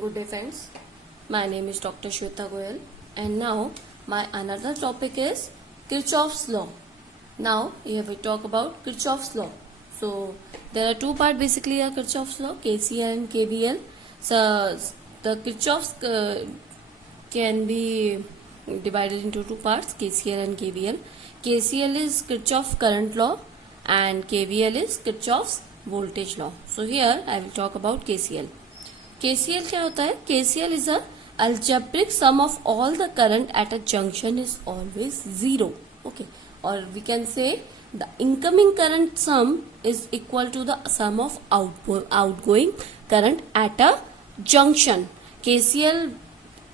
Good day friends, my name is Dr. Shweta Goyal and now my another topic is Kirchhoff's law. Now here we talk about Kirchhoff's law. So there are two parts basically of Kirchhoff's law, KCL and KVL. So the Kirchhoff's can be divided into two parts, KCL and KVL. KCL is Kirchhoff's current law and KVL is Kirchhoff's voltage law. So here I will talk about KCL. KCL क्या होता है? KCL is a algebraic sum of all the current at a junction is always zero. Okay, or we can say the incoming current sum is equal to the sum of outgoing current at a junction. KCL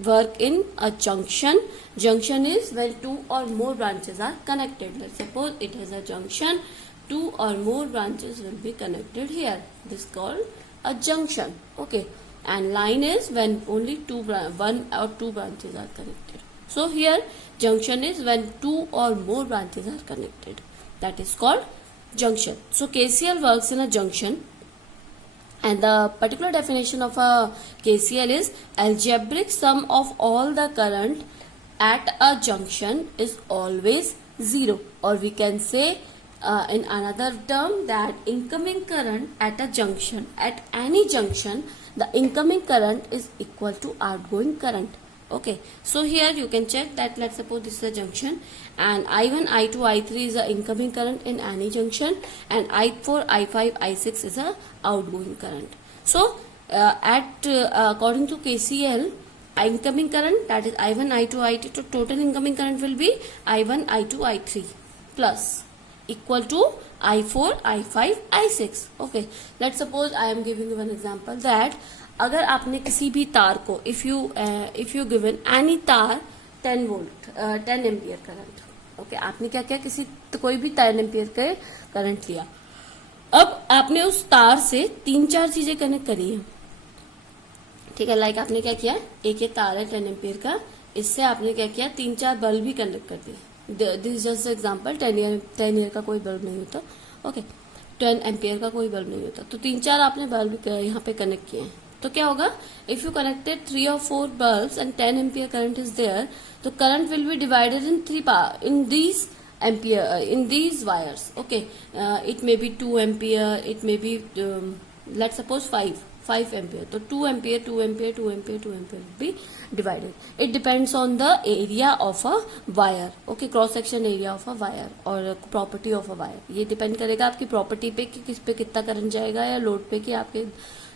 work in a junction. Junction is when two or more branches are connected. Let's suppose it has a junction. Two or more branches will be connected here. This is called a junction. Okay. And line is when only one or two branches are connected. So here junction is when two or more branches are connected. That is called junction. So KCL works in a junction, and the particular definition of a KCL is algebraic sum of all the current at a junction is always zero, or we can say in another term that incoming current at a junction, at any junction, the incoming current is equal to outgoing current. Okay, so here you can check that let's suppose this is a junction and I1, I2, I3 is the incoming current in any junction and I4, I5, I6 is a outgoing current. So according to KCL, incoming current, that is I1, I2, I3, so total incoming current will be I1, I2, I3 plus equal to I4, I5, I6. Okay, let's suppose I am giving you one example that अगर आपने किसी भी तार को if you given any तार 10 volt 10 ampere current, okay, आपने क्या किया, किसी तो कोई भी 10 एम्पियर के करंट लिया. अब आपने उस तार से तीन चार चीजें कनेक्ट करी है. ठीक है, लाइक आपने क्या किया, एक ये तार है 10 एम्पियर का, इससे आपने क्या किया, तीन चार बल्ब भी कनेक्ट कर दिए. दिस जस्ट एग्जाम्पल, 10 ईयर का कोई बल्ब नहीं होता. ओके, 10 एम्पियर का कोई बल्ब नहीं होता, तो तीन चार आपने बल्ब यहाँ पे कनेक्ट किए हैं. तो क्या होगा, if you connected 3 or 4 bulbs and 10 ampere current is there, तो current will be divided in in these wires. Okay, it may be 2 ampere, it may be let's suppose 5 ampere. So 2 ampere, 2 ampere, 2 ampere, 2 ampere will be divided. It depends on the area of a wire. Okay, cross section area of a wire और property of a wire. ये depend करेगा आपकी property पे कि किस पे कितना current जाएगा, या लोड पे कि आपके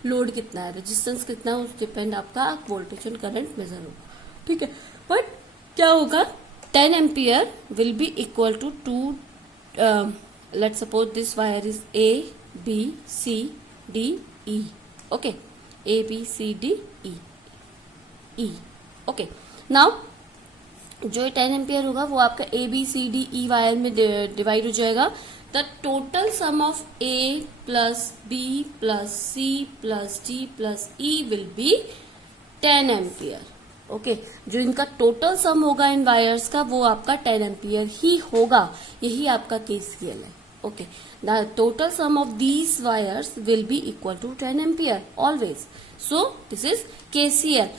लोड कितना है, रेजिस्टेंस कितना है, उस डिपेंड आपका वोल्टेज एंड करंट मेजर होगा. ठीक है, बट क्या होगा, 10 ampere will be equal to 2, let's suppose this wire is A, B, C, D, E. Okay, A, B, C, D, E. Okay, now जो 10 एम्पियर होगा वो आपका A, B, C, D, E wire में divide हो जाएगा. The total sum of A plus B plus C plus D plus E will be 10 ampere. Okay, जो इनका total sum होगा इन वायर्स का वो आपका 10 एम्पियर ही होगा. यही आपका KCL है. Okay, the total sum of these wires will be equal to 10 ampere always. So this is KCL.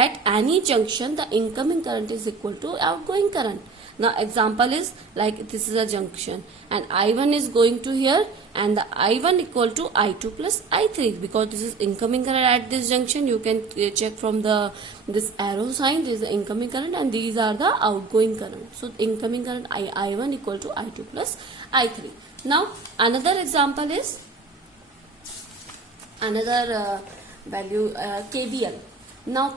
At any junction the incoming current is equal to outgoing current. Now example is like this is a junction and I1 is going to here and the I1 equal to I2 plus I3, because this is incoming current at this junction. You can check from this arrow sign, this is the incoming current and these are the outgoing current. So incoming current I1 equal to I2 plus I3. Now another example is another value KVL. Now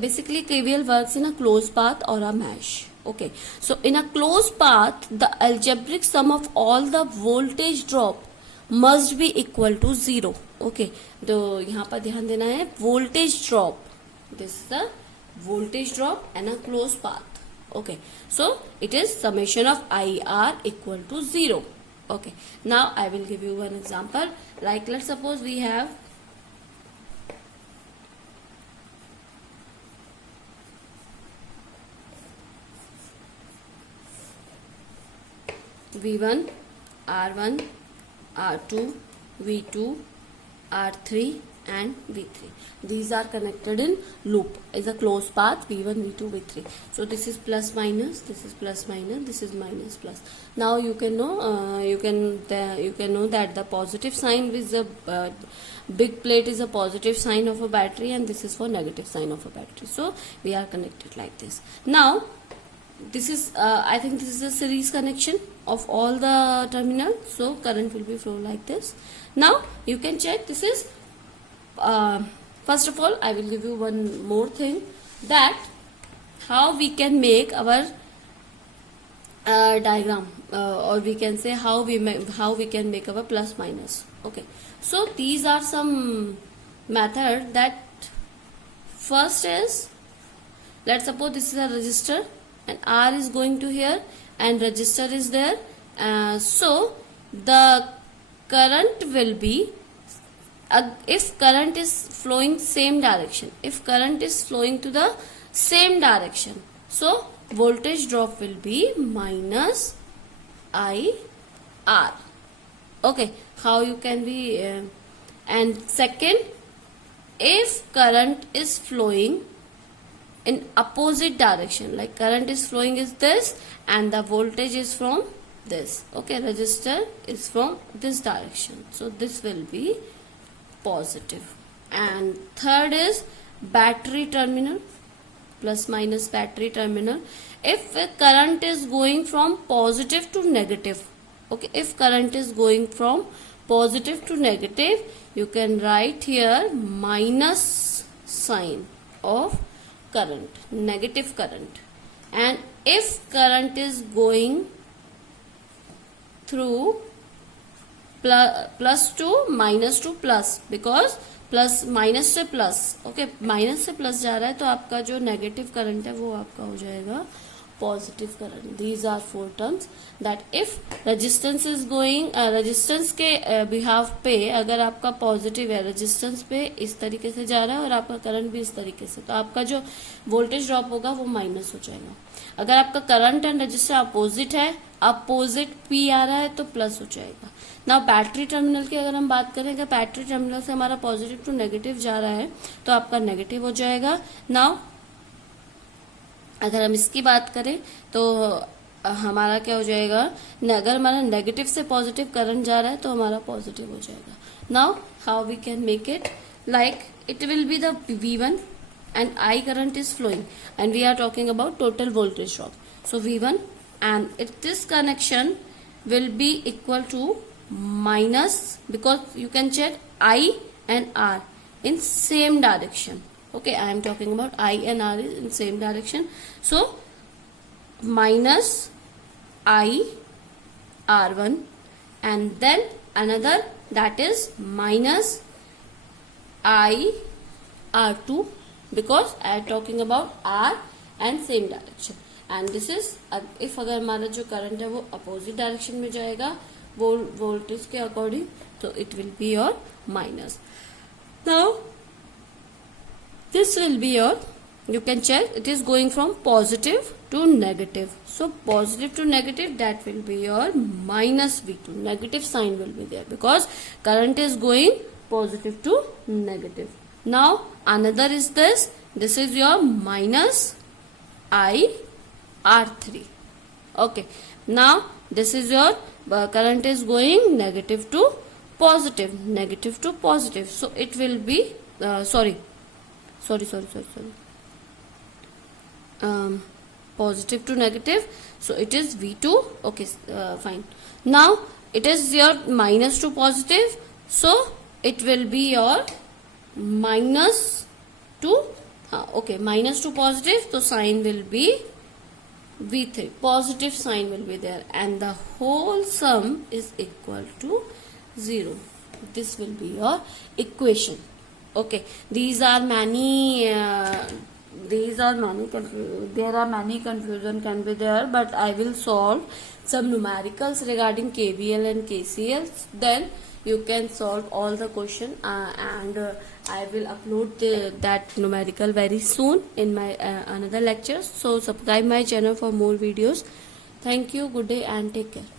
basically KVL works in a closed path or a mesh. Okay, so in a closed path the algebraic sum of all the voltage drop must be equal to 0. Okay, तो यहाँ पर ध्यान देना है voltage drop. This is the voltage drop and a closed path. Okay, so it is summation of IR equal to 0. Okay, now I will give you one example. Like let's suppose we have V1, R1, R2, V2, R3, and V3. These are connected in loop, is a closed path V1, V2, V3. So this is plus minus, this is plus minus, this is minus plus. Now you can know you can know that the positive sign with the big plate is a positive sign of a battery, and this is for negative sign of a battery. So we are connected like this. Now this is I think this is a series connection of all the terminal, so current will be flow like this. Now you can check, this is first of all I will give you one more thing, that how we can make our diagram, or we can say how we can make our plus minus. Okay, so these are some method. That first is, let's suppose this is a resistor and R is going to here and resistor is there, so the current will be, if current is flowing same direction, if current is flowing to the same direction, so voltage drop will be minus IR. Okay, how you can be and second, if current is flowing in opposite direction, like current is flowing is this and the voltage is from this, okay, resistor is from this direction, so this will be positive. And third is battery terminal, plus minus battery terminal. If current is going from positive to negative, okay, if current is going from positive to negative, you can write here minus sign of current, negative current. And if current is going through plus to minus to plus, because plus minus से plus, okay, minus से plus जा रहा है तो आपका जो negative current है वो आपका हो जाएगा positive current. These are 4 terms that if resistance is going, resistance के बिहाफ पे अगर आपका पॉजिटिव है, रेजिस्टेंस पे इस तरीके से जा रहा है और आपका करंट भी इस तरीके से, तो आपका जो वोल्टेज ड्रॉप होगा वो माइनस हो जाएगा. अगर आपका करंट एंड रजिस्टर अपोजिट है, अपोजिट पी आ रहा है तो प्लस हो जाएगा. ना बैटरी टर्मिनल की अगर हम बात करें कि बैटरी टर्मिनल से हमारा पॉजिटिव टू नेगेटिव जा रहा है तो आपका नेगेटिव हो जाएगा. नाउ अगर हम इसकी बात करें तो हमारा क्या हो जाएगा, अगर हमारा नेगेटिव से पॉजिटिव करंट जा रहा है तो हमारा पॉजिटिव हो जाएगा. Now how we can make it, like it will be the V1 and I current is flowing and we are talking about total voltage drop. So V1 and this connection will be equal to minus, because you can check I and R in same direction. Okay, I am talking about I and R is in same direction. So minus I R1 and then another, that is minus I R2, because I am talking about R and same direction. And this is if अगर हमारा जो current है वो opposite direction में जाएगा voltage के according, तो it will be your minus. Now this will be your, you can check, it is going from positive to negative. So positive to negative, that will be your minus V2. Negative sign will be there because current is going positive to negative. Now another is this is your minus I R3. Okay, now this is your current is going negative to positive, so it will be sorry, positive to negative, so it is V2. Okay, fine. Now it is your minus to positive, so it will be your minus to okay, minus to positive, so sign will be V3, positive sign will be there, and the whole sum is equal to 0. This will be your equation. Okay, there are many confusion can be there, but I will solve some numericals regarding KVL and KCL. Then you can solve all the question and I will upload that numerical very soon in my another lecture. So subscribe my channel for more videos. Thank you. Good day and take care.